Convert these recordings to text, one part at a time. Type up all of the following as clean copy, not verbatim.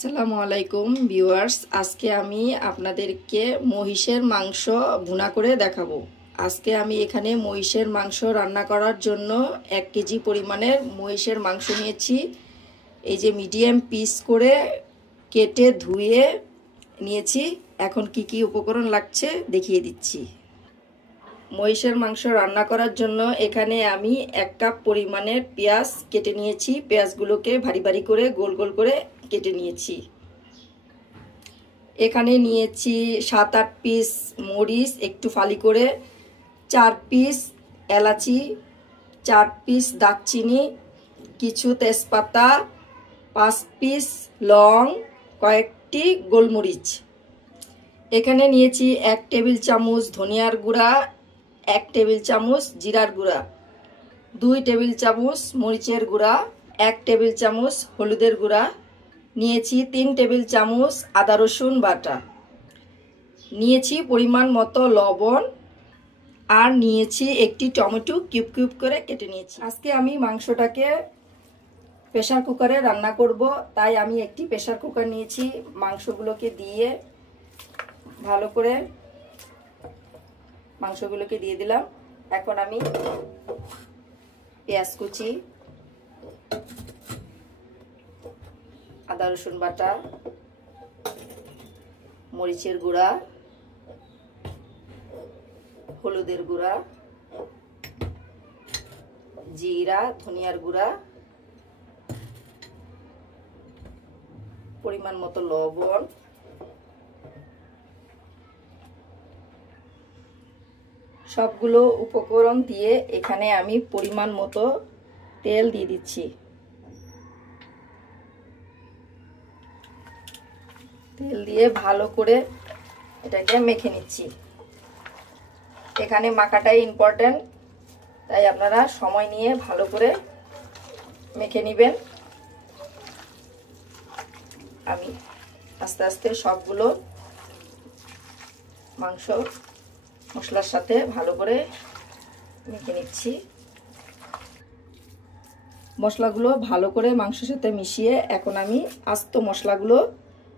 আসসালামু আলাইকুম ভিউয়ার্স, আজকে আমি আপনাদেরকে মহিষের মাংস ভুনা করে দেখাবো। আজকে আমি এখানে মহিষের মাংস রান্না করার জন্য 1 কেজি পরিমাণের মহিষের মাংস নিয়েছি। এই যে মিডিয়াম পিস করে কেটে ধুয়ে নিয়েছি। এখন কি কি উপকরণ লাগছে দেখিয়ে দিচ্ছি। মহিষের মাংস রান্না করার জন্য এখানে আমি 1 কাপ পরিমাণের পেঁয়াজ কেটে নিয়েছি। পেঁয়াজগুলোকে ভারী ভারী করে গোল গোল করে কেটে নিয়েছি। এখানে নিয়েছি 7-8 পিস মরিচ একটু ফালি করে, 4 পিস এলাচি, 4 পিস দারচিনি, কিছু তেজপাতা, 5 পিস লং, কয়েকটি গোলমরিচ। এখানে নিয়েছি 1 টেবিল চামচ ধনিয়ার গুঁড়া, 1 টেবিল চামচ জিরার গুঁড়া, 2 টেবিল চামচ মরিচের গুঁড়া, 1 টেবিল চামচ হলুদের গুঁড়া, নিয়েছি 3 টেবিল চামচ আদা রসুন বাটা, নিয়েছি পরিমাণ মতো লবণ, আর নিয়েছি একটি টমেটো কিউব কিউব করে কেটে নিয়েছি। আজকে আমি মাংসটাকে প্রেসার কুকারে রান্না করব, তাই আমি একটি প্রেসার কুকার নিয়েছি। মাংসগুলোকে দিয়ে ভালো করে মাংসগুলোকে দিয়ে দিলাম। এখন আমি পেঁয়াজ কুচি, আদা রসুন বাটা, মরিচের গুঁড়া, হলুদের গুঁড়া, জিরা ধনিয়ার গুঁড়া, পরিমাণ মতো লবণ, সবগুলো উপকরণ দিয়ে এখানে আমি পরিমাণ মতো তেল দিয়ে দিচ্ছি। তেল দিয়ে ভালো করে এটাকে মেখে নিচ্ছি। এখানে মাখাটাই ইম্পর্টেন্ট, তাই আপনারা সময় নিয়ে ভালো করে মেখে নেবেন। আমি আস্তে আস্তে সবগুলো মাংস মশলার সাথে ভালো করে মেখে নিচ্ছি। মশলাগুলো ভালো করে মাংসের সাথে মিশিয়ে এখন আমি আস্ত মশলাগুলো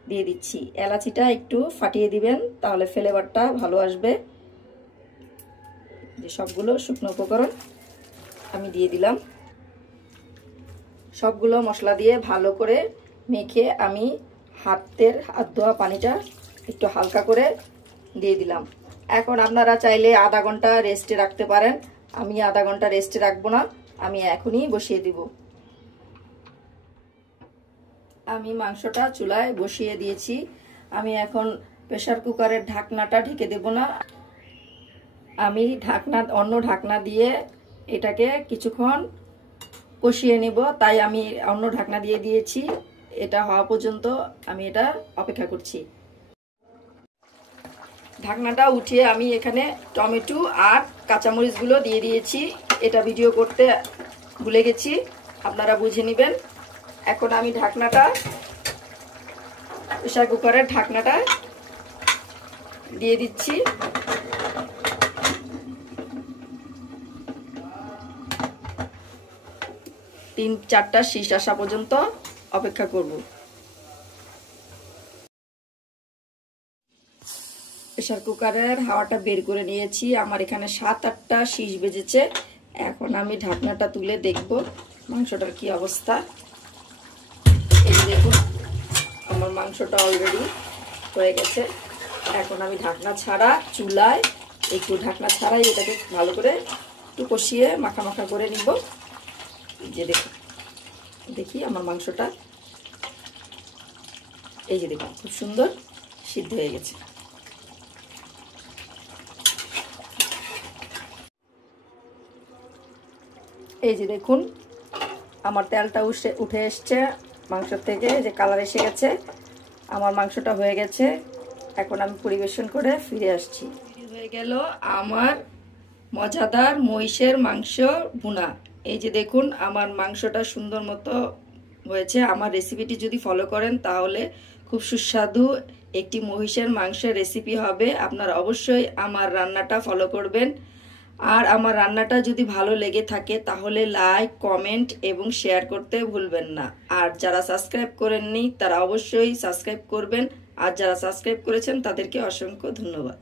দিয়ে দিচ্ছি। এলাচিটা একটু ফাটিয়ে দিবেন, তাহলে ফ্লেভারটা ভালো আসবে। যে সবগুলো শুকনো উপকরণ আমি দিয়ে দিলাম। সবগুলো মশলা দিয়ে ভালো করে মেখে আমি হাত ধোয়া পানিটা একটু হালকা করে দিয়ে দিলাম। এখন আপনারা চাইলে আধা ঘন্টা রেস্টে রাখতে পারেন। আমি আধা ঘন্টা রেস্টে রাখবো না, আমি এখনই বসিয়ে দিব। আমি মাংসটা চুলায় বসিয়ে দিয়েছি। আমি এখন প্রেসার কুকারের ঢাকনাটা ঢেকে দেব না। আমি অন্য ঢাকনা দিয়ে এটাকে কিছুক্ষণ কষিয়ে নেব, তাই আমি অন্য ঢাকনা দিয়ে দিয়েছি। এটা হওয়া পর্যন্ত আমি এটা অপেক্ষা করছি। ঢাকনাটা উঠিয়ে আমি এখানে টমেটো আর কাঁচামরিচগুলো দিয়ে দিয়েছি। এটা ভিডিও করতে ভুলে গেছি, আপনারা বুঝে নেবেন। এখন আমি ঢাকনাটা প্রেসার কুকারের ঢাকনাটা দিয়ে দিচ্ছি। তিন চারটা শীষ আসা পর্যন্ত অপেক্ষা করব। প্রেসার কুকারের হাওয়াটা বের করে নিয়েছি। আমার এখানে 7-8টা শীষ বেজেছে। এখন আমি ঢাকনাটা তুলে দেখব মাংসটার কি অবস্থা। এই দেখুন, আমার মাংসটা অলরেডি হয়ে গেছে। এখন আমি ঢাকনা ছাড়া চুলায় একটু ঢাকনা ছাড়াই এটাকে ভালো করে একটু কষিয়ে মাখা মাখা করে নিব। যে দেখুন, দেখি আমার মাংসটা, এই যে দেখুন খুব সুন্দর সিদ্ধ হয়ে গেছে। এই যে দেখুন আমার তেলটা উঠে এসছে মাংস থেকে, যে কালার এসে গেছে। আমার মাংসটা হয়ে গেছে। এখন আমি পরিবেশন করে ফিরে আসছি। হয়ে গেল আমার মজাদার মহিষের মাংস ভুনা। এই যে দেখুন আমার মাংসটা সুন্দর মতো হয়েছে। আমার রেসিপিটি যদি ফলো করেন তাহলে খুব সুস্বাদু একটি মহিষের মাংসের রেসিপি হবে। আপনারা অবশ্যই আমার রান্নাটা ফলো করবেন। আর আমার রান্নাটা যদি ভালো লেগে থাকে তাহলে লাইক, কমেন্ট এবং শেয়ার করতে ভুলবেন না। আর যারা সাবস্ক্রাইব করেননি তারা অবশ্যই সাবস্ক্রাইব করবেন, আর যারা সাবস্ক্রাইব করেছেন তাদেরকে অসংখ্য ধন্যবাদ।